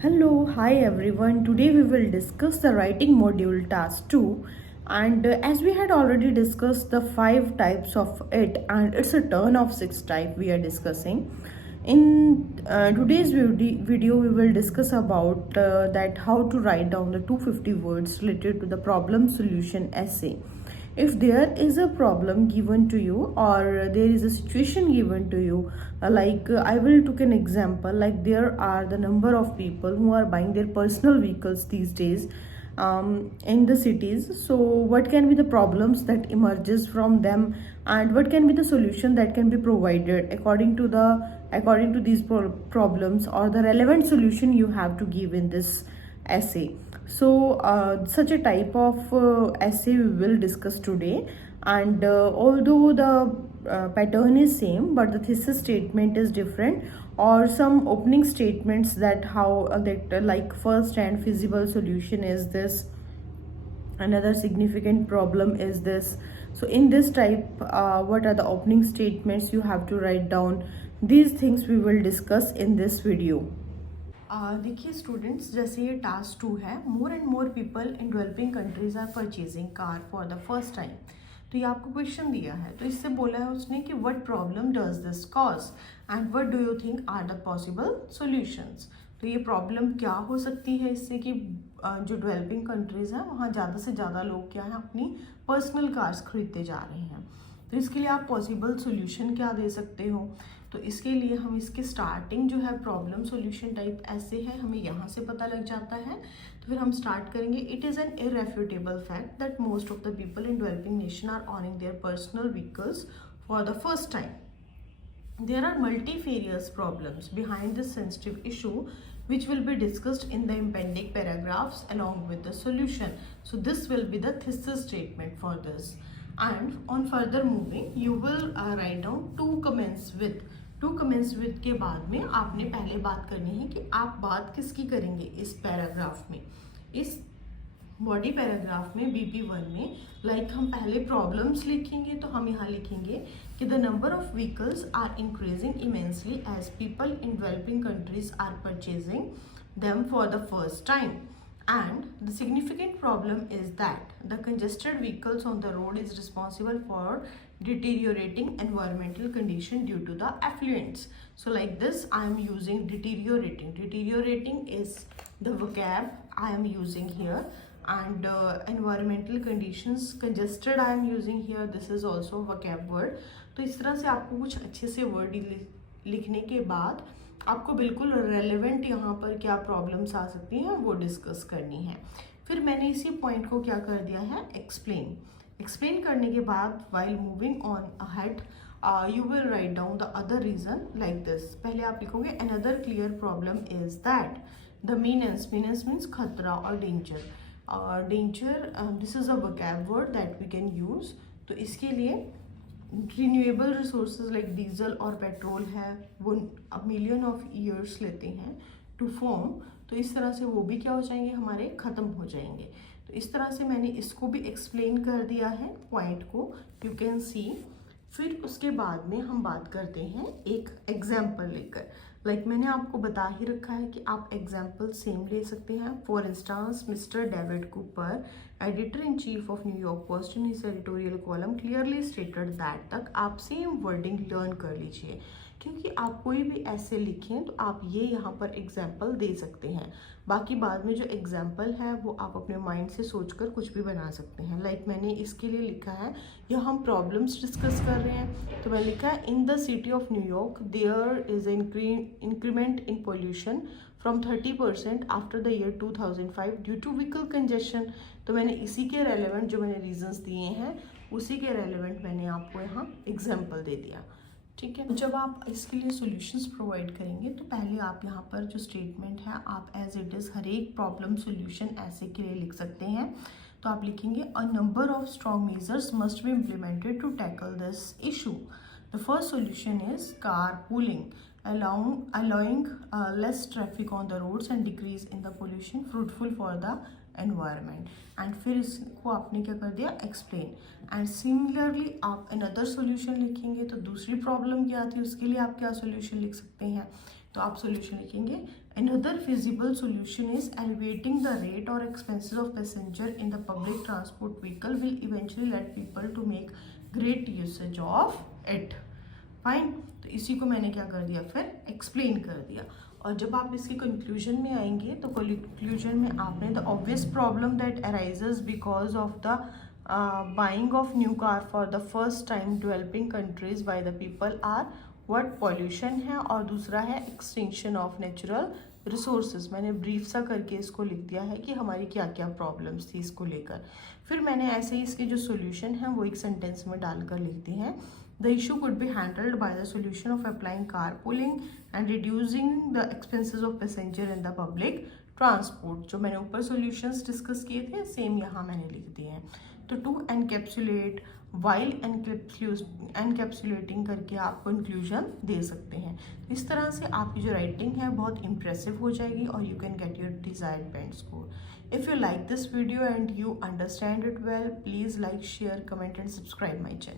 Hello, hi everyone. Today we will discuss the writing module task 2, and as we had already discussed the 5 types of it, and it's a turn of 6 type we are discussing. In today's video we will discuss about that how to write down the 250 words related to the problem solution essay. If there is a problem given to you or there is a situation given to you, I will took an example, like there are the number of people who are buying their personal vehicles these days in the cities. So what can be the problems that emerges from them, and what can be the solution that can be provided according to these problems, or the relevant solution you have to give in this essay. So such a type of essay we will discuss today, and although the pattern is same but the thesis statement is different, or some opening statements that how like first and feasible solution is this, another significant problem is this. So in this type, what are the opening statements you have to write down, these things we will discuss in this video. देखिए students, जैसे ये task 2 है, more and more people in developing countries are purchasing car for the first time. तो ये आपको question दिया है, तो इससे बोला है उसने कि what problem does this cause and what do you think are the possible solutions. तो ये प्रॉब्लम क्या हो सकती है इससे कि जो डेवलपिंग कंट्रीज हैं वहाँ ज़्यादा से ज़्यादा लोग क्या है अपनी पर्सनल कार्स खरीदते जा रहे हैं। तो इसके लिए आप पॉसिबल सॉल्यूशन क्या दे सकते हो। तो इसके लिए हम इसके स्टार्टिंग जो है प्रॉब्लम सॉल्यूशन टाइप ऐसे है, हमें यहाँ से पता लग जाता है। तो फिर हम स्टार्ट करेंगे। It is an irrefutable fact that most of the people in developing nation are owning their personal vehicles for the first time. There are multifarious problems behind this sensitive issue which will be discussed in the impending paragraphs along with the solution. So this will be the thesis statement for this. And on further moving, you will write down to commence with. To commence with के बाद में आपने पहले बात करनी है कि आप बात किसकी करेंगे इस पैराग्राफ में। इस बॉडी पैराग्राफ में BP1 में हम पहले प्रॉब्लम्स लिखेंगे, तो हम यहाँ लिखेंगे कि the number of vehicles are increasing immensely as people in developing countries are purchasing them for the first time, and the significant problem is that the congested vehicles on the road is responsible for deteriorating environmental condition due to the effluents. So like this I am using deteriorating is the vocab I am using here, and environmental conditions congested I am using here, this is also vocab word. तो इस तरह से आपको कुछ अच्छे से word लिखने के बाद आपको बिल्कुल रेलेवेंट यहाँ पर क्या प्रॉब्लम्स आ सकती हैं वो डिस्कस करनी है। फिर मैंने इसी पॉइंट को क्या कर दिया है, एक्सप्लेन करने के बाद while moving on ahead you will write down the other reason like this. पहले आप लिखोगे another clear problem is that the menace means खतरा और danger this is a vocab word that we can use. तो इसके लिए renewable resources like diesel और petrol है वो अ मिलियन ऑफ ईयर्स लेते हैं टू फॉर्म, तो इस तरह से वो भी क्या हो जाएंगे, हमारे ख़त्म हो जाएंगे। तो इस तरह से मैंने इसको भी एक्सप्लेन कर दिया है पॉइंट को, यू कैन सी। फिर उसके बाद में हम बात करते हैं एक एग्जाम्पल लेकर। मैंने आपको बता ही रखा है कि आप एग्जाम्पल सेम ले सकते हैं। For instance mister David Cooper, editor in chief of New York post, in his editorial column clearly stated that, तक आप सेम वर्डिंग लर्न कर लीजिए, क्योंकि आप कोई भी ऐसे लिखें तो आप ये यहाँ पर एग्जाम्पल दे सकते हैं। बाकी बाद में जो एग्जाम्पल है वो आप अपने माइंड से सोचकर कुछ भी बना सकते हैं। मैंने इसके लिए लिखा है, या हम प्रॉब्लम्स डिस्कस कर रहे हैं, तो मैंने लिखा है in the city of New York there is increment in pollution from 30% after the year 2005 due to vehicle congestion. तो मैंने इसी के रेलेवेंट जो मैंने रीजंस दिए हैं उसी के रेलेवेंट मैंने आपको यहाँ एग्जाम्पल दे दिया, ठीक है। जब आप इसके लिए सॉल्यूशंस प्रोवाइड करेंगे तो पहले आप यहाँ पर जो स्टेटमेंट है आप एज इट इज़ हर एक प्रॉब्लम सॉल्यूशन ऐसे के लिए लिख सकते हैं। तो आप लिखेंगे a number of strong measures must be implemented to tackle this issue. The first solution is car pooling, allowing less traffic on the roads and decrease in the pollution fruitful for the environment। And फिर इसको आपने क्या कर दिया, explain. And similarly आप another solution लिखेंगे, तो दूसरी प्रॉब्लम क्या थी उसके लिए आप क्या सॉल्यूशन लिख सकते हैं, तो आप सॉल्यूशन लिखेंगे Another feasible solution is elevating the rate or expenses of passenger in the public transport vehicle will eventually let people to make great usage of it. Fine, तो इसी को मैंने क्या कर दिया, फिर एक्सप्लेन कर दिया. और जब आप इसके कंक्लूजन में आएंगे तो कंक्लूजन में आपने the obvious problem that arises because of the buying of new car for the first time developing countries by the people are what pollution है, और दूसरा है एक्सटिंक्शन ऑफ नेचुरल रिसोर्सेज. मैंने ब्रीफ सा करके इसको लिख दिया है कि हमारी क्या क्या प्रॉब्लम्स थी इसको लेकर. फिर मैंने ऐसे ही इसके जो सोल्यूशन है वो एक सेंटेंस में डालकर लिख दी हैं. The issue could be handled by the solution of applying carpooling and reducing the expenses of passenger in the public transport. जो मैंने ऊपर solutions डिस्कस किए थे सेम यहाँ मैंने लिख दिए हैं. तो टू एनकेप्सुलेट वाइल एनकेप्सुलेटिंग करके आप कंक्लूजन दे सकते हैं. इस तरह से आपकी जो राइटिंग है बहुत इंप्रेसिव हो जाएगी और you can get your desired band score. If you like this video and you understand it well, please like, share, comment and subscribe my channel.